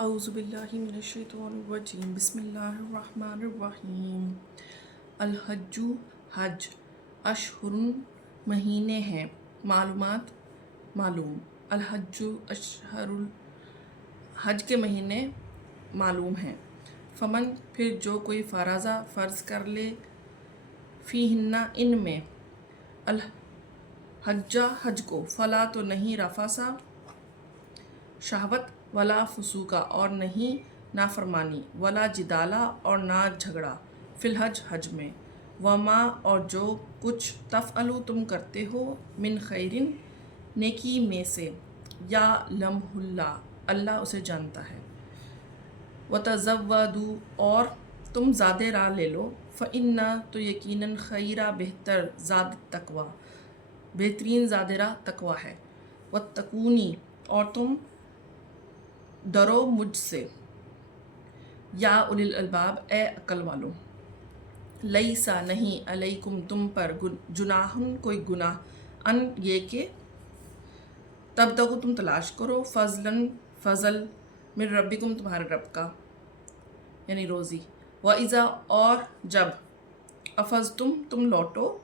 اعوذ باللہ من الشیطان الرجیم بسم اللہ الرحمن الرحیم الحج حج اشہر مہینے ہیں معلومات معلوم الحج اشہر حج کے مہینے معلوم ہیں فمن پھر جو کوئی فرضہ فرض کر لے فیہن ان میں الحج حج کو فلا تو نہیں رفثا شہوت ولا فسوقا اور نہیں نافرمانی ولا جدالا اور نہ جھگڑا فی الحج حج میں وما اور جو کچھ تفعلوا تم کرتے ہو من خیرن نیکی میں سے یا لمح اللہ اللہ اسے جانتا ہے وتزودوا اور تم زادے راہ لے لو فإن تو یقیناً خیرہ بہتر زاد تقوی بہترین زاد راہ تقوی ہے واتقونی اور تم ڈرو مجھ سے یا اولی الالباب اے عقل والوں لیسا نہیں علیکم تم پر جناحن کوئی گناہ ان یہ کہ تبتغوا تم تلاش کرو فضل من ربکم تمہارے رب کا یعنی روزی وَإِذَا اور جب افضتم تم لوٹو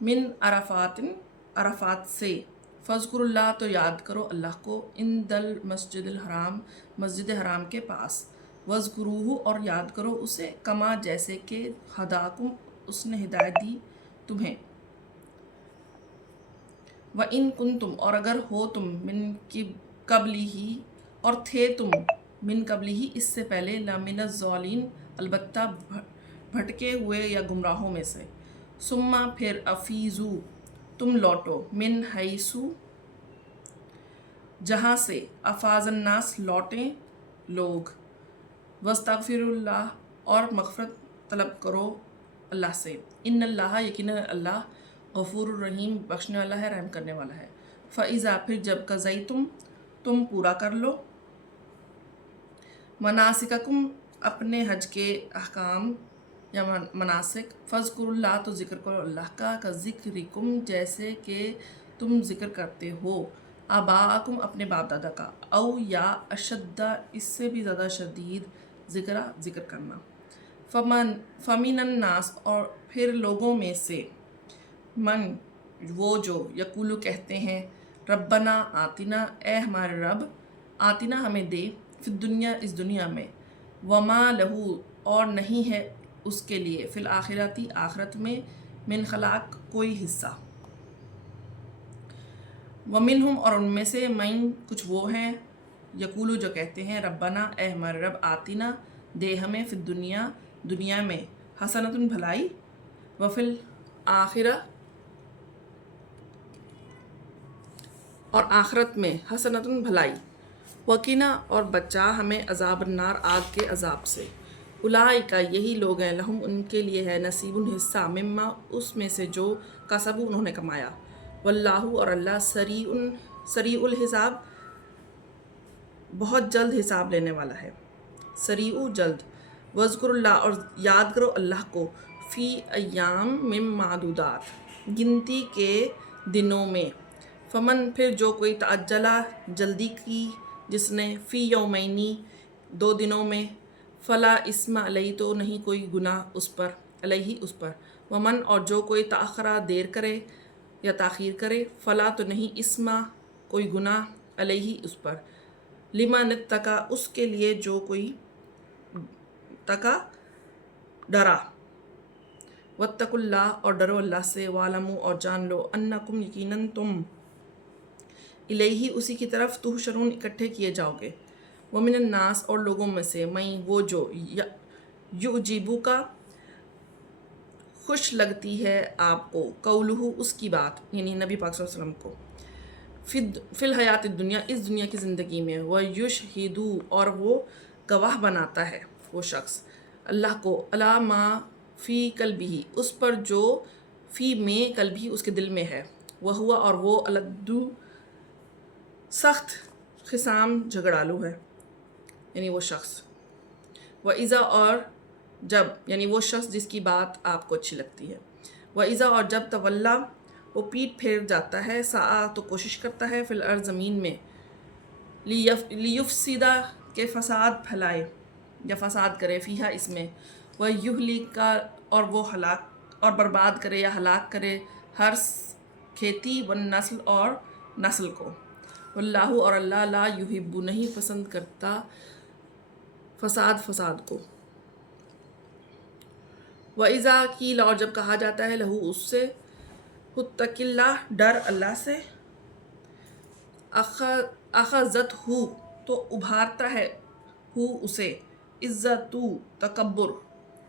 من عرفات سے فاذکروا اللہ تو یاد کرو اللہ کو عند المسجد الحرام مسجد حرام کے پاس وَاذْكُرُوهُ اور یاد کرو اسے کما جیسے کہ ہداکم اس نے ہدایت دی تمہیں وَإِن كُنتُم اور اگر ہو تم من قبلہ اور تھے تم من قبلہ اس سے پہلے لَمِنَ الضَّالِّينَ البتہ بھٹکے ہوئے یا گمراہوں میں سے ثم پھر افیضوا تم لوٹو من حیثو جہاں سے افاض الناس لوٹیں لوگ واستغفروا اللہ اور مغفرت طلب کرو اللہ سے ان اللہ یقینا اللہ غفور الرحیم بخشنے والا ہے رحم کرنے والا ہے فَإِذَا پھر جب قضیتم تم پورا کر لو مناسککم اپنے حج کے احکام یا مناسک فاذکروا اللہ تو ذکر کرو اللہ کا ذکرکم جیسے کہ تم ذکر کرتے ہو آباءکم اپنے باپ دادا کا او یا اشد اس سے بھی زیادہ شدید ذکر کرنا فمن الناس اور پھر لوگوں میں سے من وہ جو یقولو کہتے ہیں ربنا آتنا اے ہمارے رب آتنا ہمیں دے فی الدنیا اس دنیا میں وما لہو اور نہیں ہے اس کے لیے فی الآخرتی آخرت میں من خلاق کوئی حصہ ومنہم اور ان میں سے من کچھ وہ ہیں یقولو جو کہتے ہیں ربنا اے ہمارے رب آتنا دے ہمیں فی الدنیا دنیا میں حسنۃ بھلائی وفی الآخرہ اور آخرت میں حسنۃ بھلائی وقنا اور بچا ہمیں عذاب النار آگ کے عذاب سے اولئک یہی لوگ ہیں لہم ان کے لیے ہے نصیب حصہ مما اس میں سے جو کسبوا انہوں نے کمایا واللہ اور اللہ سریع الحساب بہت جلد حساب لینے والا ہے سریع جلد واذکر اللہ اور یاد کرو اللہ کو فی ایام من معدودات گنتی کے دنوں میں فمن پھر جو کوئی تعجلہ جلدی کی جس نے فی یومینی 2 دنوں میں فلا اسم علیہ تو نہیں کوئی گناہ اس پر علیہ اس پر ومن اور جو کوئی تاخرہ دیر کرے یا تاخیر کرے فلا تو نہیں اسم کوئی گناہ علیہ اس پر لمن اتقی اس کے لیے جو کوئی تقا ڈرا واتقوا اللہ اور ڈرو اللہ سے وَاعْلَمُوا اور جان لو انکم یقیناً تم الیہ اسی کی طرف تحشرون اکٹھے کیے جاؤ گے ومن الناس اور لوگوں میں سے میں وہ جو یعجبک کا خوش لگتی ہے آپ کو قولہ اس کی بات یعنی نبی پاک صلی اللہ علیہ وسلم کو فی الحیات الدنیا اس دنیا کی زندگی میں ویشہدو اور وہ گواہ بناتا ہے وہ شخص اللہ کو علی ما فی قلبہ اس پر جو فی میں قلبہ اس کے دل میں ہے وہ اور وہ الدو سخت خصام جھگڑالو ہے یعنی وہ شخص وَإِذَا اور جب یعنی وہ شخص جس کی بات آپ کو اچھی لگتی ہے وَإِذَا اور جب تولا وہ پیٹ پھیر جاتا ہے سعی تو کوشش کرتا ہے فی الارض زمین میں لیفسدہ کہ فساد پھیلائے یا فساد کرے، فیہا اس میں، وَيُهْلِكَ کا اور وہ ہلاک اور برباد کرے یا ہلاک کرے ہر کھیتی والنسل اور نسل کو، واللہ اور اللہ لا یحب نہیں پسند کرتا فساد کو۔ وَإِذَا قِیلَ اور جب کہا جاتا ہے لہو اس سے، اتق اللہ ڈر اللہ سے، اخذتہ تو ابھارتا ہے ہو اسے، عزت تکبر،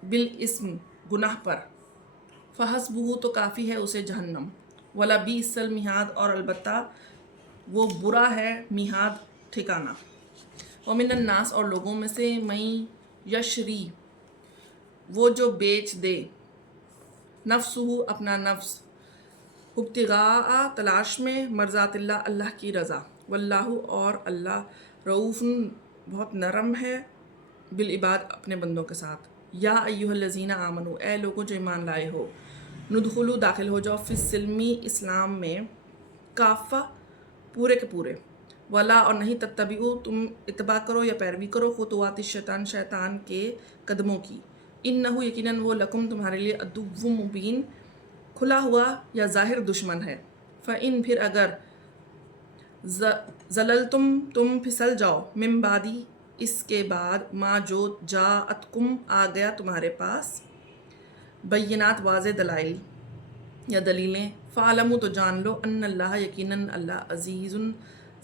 بالاسم گناہ پر، فحسبہ تو کافی ہے اسے جہنم، ولبئس المہاد اور البتہ وہ برا ہے میعاد ٹھکانہ، ومن الناس اور لوگوں میں سے من یشری وہ جو بیچ دے، نفسہ اپنا نفس، ابتغاء تلاش میں، مرضات اللہ اللہ کی رضا، واللہ اور اللہ رؤوف بہت نرم ہے، بالعباد اپنے بندوں کے ساتھ۔ یا ایھا الذین آمنوا اے لوگوں جو ایمان لائے ہو، ندخلوا داخل ہو جاؤ فی السلم اسلام میں، کافہ پورے کے پورے، ولا اور نہیں تتبعوا تم اتباع کرو یا پیروی کرو، خطوات الشیطان شیطان کے قدموں کی، انہ یقیناً وہ لکم تمہارے لیے عدو مبین کھلا ہوا یا ظاہر دشمن ہے، فإن پھر اگر زللتم تم پھسل جاؤ، من بعدی اس کے بعد، ما جو جاءتکم آ گیا تمہارے پاس، بینات واضح دلائل یا دلیلیں، فاعلموا تو جان لو، ان اللہ یقیناً اللہ عزیز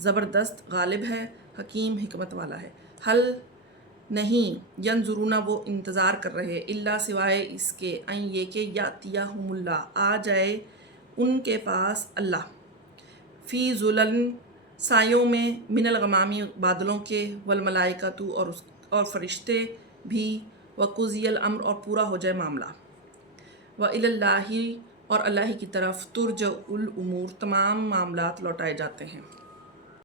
زبردست غالب ہے، حکیم حکمت والا ہے، حل نہیں ینظرون وہ انتظار کر رہے، الا سوائے اس کے، ان یہ کہ یاتیہم اللہ آ جائے ان کے پاس اللہ، فی ظلل سایوں میں، من الغمام بادلوں کے، والملائکۃ اور فرشتے بھی، وقضی الامر اور پورا ہو جائے معاملہ، وإلی اللہ اور اللہ ہی کی طرف ترجع الامور تمام معاملات لوٹائے جاتے ہیں۔